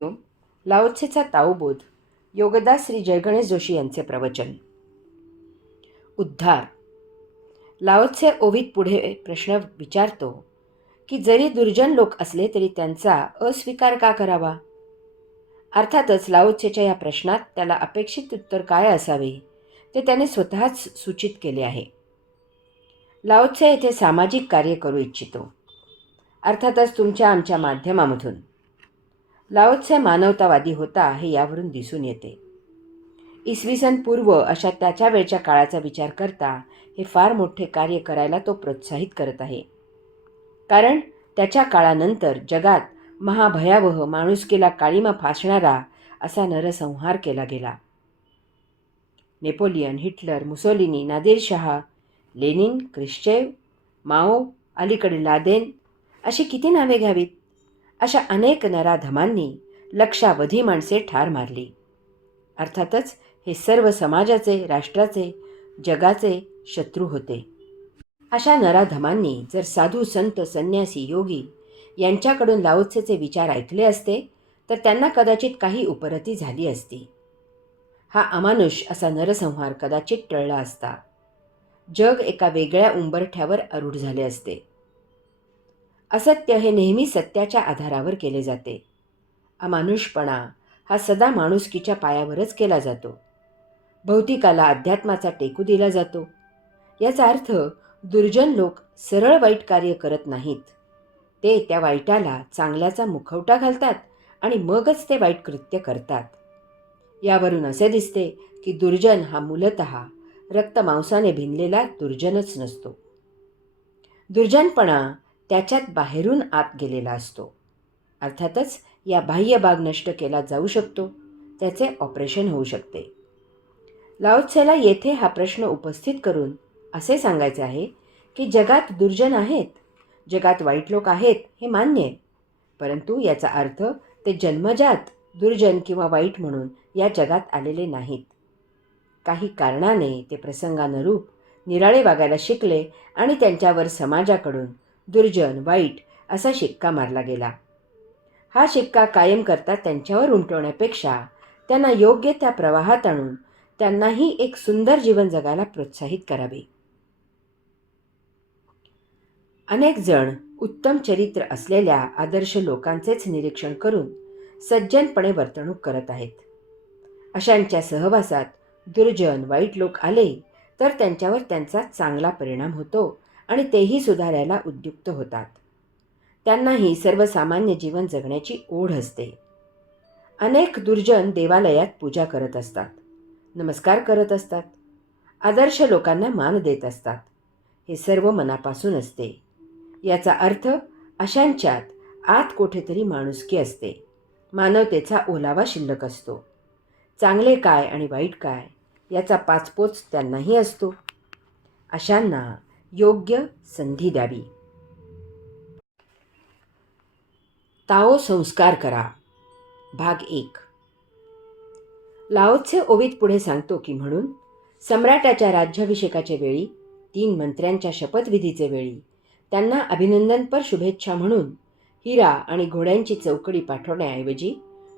लाओत्सेचा ताओबोध. योगदास श्री जयगणेश जोशी यांचे प्रवचन. उद्धार. लाओत्से ओवीत पुढे प्रश्न विचारतो की जरी दुर्जन लोक असले तरी त्यांचा अस्वीकार का करावा. अर्थातच लाओत्सेच्या या प्रश्नात त्याला अपेक्षित उत्तर काय असावे ते त्याने स्वतःच सूचित केले आहे. लाओत्से येथे सामाजिक कार्य करू इच्छितो, अर्थातच तुमच्या आमच्या माध्यमामधून. लाओत्से मानवतावादी होता हे यावरून दिसून येते. इसवी सन पूर्व अशा त्याच्या वेळच्या काळाचा विचार करता हे फार मोठे कार्य करायला तो प्रोत्साहित करत आहे. कारण त्याच्या काळानंतर जगात महाभयावह माणुसकीला काळीमा फासणारा असा नरसंहार केला गेला. Napoleon, Hitler, Mussolini, Nadir Shah, Lenin, क्रिश्चेव, माओ, अलीकडे लादेन अशी किती नावे घ्यावीत. अशा अनेक नराधमांनी लक्षावधी माणसे ठार मारली. अर्थातच हे सर्व समाजाचे, राष्ट्राचे, जगाचे शत्रू होते. अशा नराधमांनी जर साधू, संत, संन्यासी, योगी यांच्याकडून लाओत्सेचे विचार ऐकले असते तर त्यांना कदाचित काही उपरती झाली असती. हा अमानुष असा नरसंहार कदाचित टळला असता. जग एका वेगळ्या उंबरठ्यावर आरूढ झाले असते. असत्य हे नेहमी सत्याच्या आधारावर केले जाते. अमानुषपणा हा सदा माणुसकीच्या पायावरच केला जातो. भौतिकाला अध्यात्माचा टेकू दिला जातो. याचा अर्थ दुर्जन लोक सरळ वाईट कार्य करत नाहीत. ते त्या वाईटाला चांगल्याचा मुखवटा घालतात आणि मगच ते वाईट कृत्य करतात. यावरून असे दिसते की दुर्जन हा मूलतः रक्तमांसाने भिनलेला दुर्जनच नसतो. दुर्जनपणा त्याच्यात बाहेरून आत गेलेला असतो. अर्थातच या बाह्य भाग नष्ट केला जाऊ शकतो, त्याचे ऑपरेशन होऊ शकते. लाओत्सेला येथे हा प्रश्न उपस्थित करून असे सांगायचे आहे की जगात दुर्जन आहेत, जगात वाईट लोक आहेत हे मान्य आहे, परंतु याचा अर्थ ते जन्मजात दुर्जन किंवा वाईट म्हणून या जगात आलेले नाहीत. काही कारणाने ते प्रसंगानुरूप निराळे वागायला शिकले आणि त्यांच्यावर समाजाकडून दुर्जन, वाईट असा शिक्का मारला गेला. हा शिक्का कायम करता त्यांच्यावर उमटवण्यापेक्षा त्यांना योग्य त्या प्रवाहात आणून त्यांनाही एक सुंदर जीवन जगायला प्रोत्साहित करावे. अनेक जण उत्तम चरित्र असलेल्या आदर्श लोकांचेच निरीक्षण करून सज्जनपणे वर्तणूक करत आहेत. अशांच्या सहवासात दुर्जन, वाईट लोक आले तर त्यांच्यावर त्यांचा चांगला परिणाम होतो आणि तेही सुधारायला उद्युक्त होतात. त्यांनाही सर्वसामान्य जीवन जगण्याची ओढ असते. अनेक दुर्जन देवालयात पूजा करत असतात, नमस्कार करत असतात, आदर्श लोकांना मान देत असतात. हे सर्व मनापासून असते. याचा अर्थ अशांच्यात आत कुठेतरी माणुसकी असते, मानवतेचा ओलावा शिल्लक असतो. चांगले काय आणि वाईट काय याचा पाचपोच त्यांनाही असतो. अशांना योग्य संधी द्यावी. ताओ संस्कार करा. भाग 1. लाओत्से ओवीत पुढे सांगतो की म्हणून सम्राटाच्या राज्याभिषेकाच्या वेळी, 3 मंत्र्यांच्या शपथविधीचे वेळी त्यांना अभिनंदनपर शुभेच्छा म्हणून हिरा आणि घोड्यांची चौकडी पाठवण्याऐवजी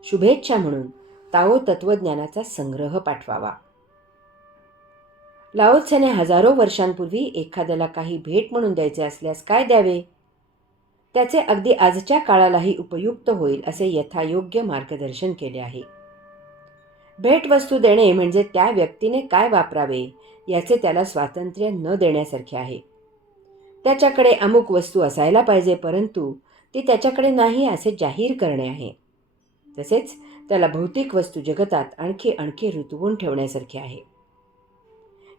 शुभेच्छा म्हणून ताओ तत्त्वज्ञानाचा संग्रह पाठवावा. लाओत्सेने हजारो वर्षांपूर्वी एखाद्याला काही भेट म्हणून द्यायचे असल्यास काय द्यावे, त्याचे अगदी आजच्या काळालाही उपयुक्त होईल असे यथायोग्य मार्गदर्शन केले आहे. भेटवस्तू देणे म्हणजे त्या व्यक्तीने काय वापरावे याचे त्याला स्वातंत्र्य न देण्यासारखे आहे. त्याच्याकडे अमुक वस्तू असायला पाहिजे परंतु ती त्याच्याकडे नाही असे जाहीर करणे आहे. तसेच त्याला भौतिक वस्तू जगतात आणखी रुतवून ठेवण्यासारखे आहे.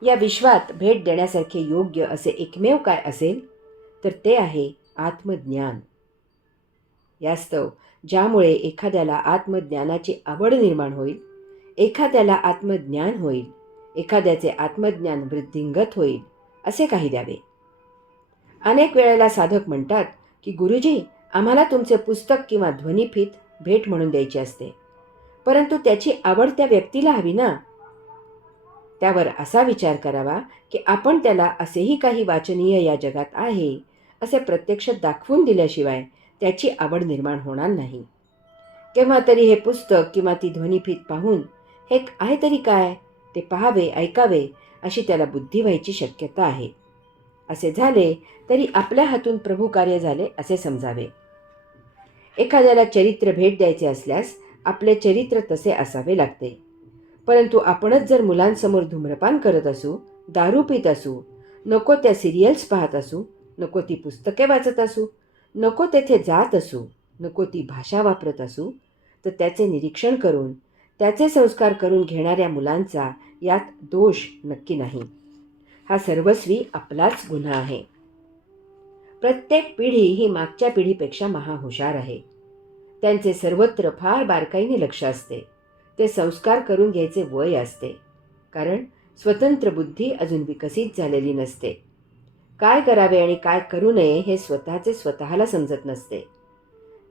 या विश्वात भेट देण्यासारखे योग्य असे एकमेव काय असेल तर ते आहे आत्मज्ञान. यास्तव ज्यामुळे एखाद्याला आत्मज्ञानाची आवड निर्माण होईल, एखाद्याला आत्मज्ञान होईल, एखाद्याचे आत्मज्ञान वृद्धिंगत होईल असे काही द्यावे. अनेक वेळेला साधक म्हणतात की गुरुजी, आम्हाला तुमचे पुस्तक किंवा ध्वनिफीत भेट म्हणून द्यायची असते, परंतु त्याची आवड त्या व्यक्तीला हवी ना. त्यावर असा विचार करावा की आपण त्याला असेही काही वाचनीय या जगात आहे असे प्रत्यक्ष दाखवून दिल्याशिवाय त्याची आवड निर्माण होणार नाही. केव्हा तरी हे पुस्तक किंवा ती ध्वनिफीत पाहून हे आहे तरी काय ते पाहावे, ऐकावे अशी त्याला बुद्धी व्हायची शक्यता आहे. असे झाले तरी आपल्या हातून प्रभू कार्य झाले असे समजावे. एखाद्याला चरित्र भेट द्यायचे असल्यास आपले चरित्र तसे असावे लागते. परंतु आपणच जर मुलांसमोर धूम्रपान करत असू, दारू पित असू, नको त्या सिरियल्स पाहत असू, नको ती पुस्तके वाचत असू, नको तेथे जात असू, नको ती भाषा वापरत असू, तर त्याचे निरीक्षण करून त्याचे संस्कार करून घेणाऱ्या मुलांचा यात दोष नक्की नाही. हा सर्वस्वी आपलाच गुन्हा आहे. प्रत्येक पिढी ही मागच्या पिढीपेक्षा महाहुशार आहे. त्यांचे सर्वत्र फार बारकाईने लक्ष असते. ते संस्कार करून घ्यायचे वय असते. कारण स्वतंत्र बुद्धी अजून विकसित झालेली नसते. काय करावे आणि काय करू नये हे स्वतःला समजत नसते.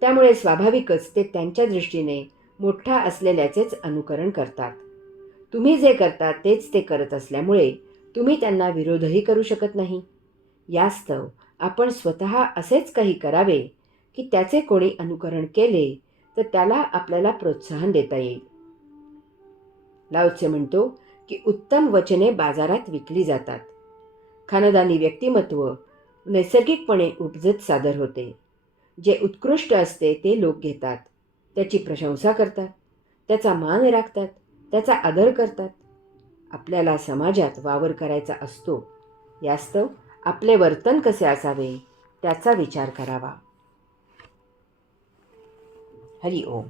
त्यामुळे स्वाभाविकच ते त्यांच्या दृष्टीने मोठा असलेल्याचेच अनुकरण करतात. तुम्ही जे करता तेच ते करत असल्यामुळे तुम्ही त्यांना विरोधही करू शकत नाही. यास्तव आपण स्वतः असेच काही करावे की त्याचे कोणी अनुकरण केले तर त्याला आपल्याला प्रोत्साहन देता येईल. लाओ त्से म्हणतो की उत्तम वचने बाजारात विकली जातात. खानदानी व्यक्तिमत्व नैसर्गिकपणे उपजत सादर होते. जे उत्कृष्ट असते ते लोक घेतात, त्याची प्रशंसा करतात, त्याचा मान राखतात, त्याचा आदर करतात. आपल्याला समाजात वावर करायचा असतो. यास्तव आपले वर्तन कसे असावे त्याचा विचार करावा. हरि ओम.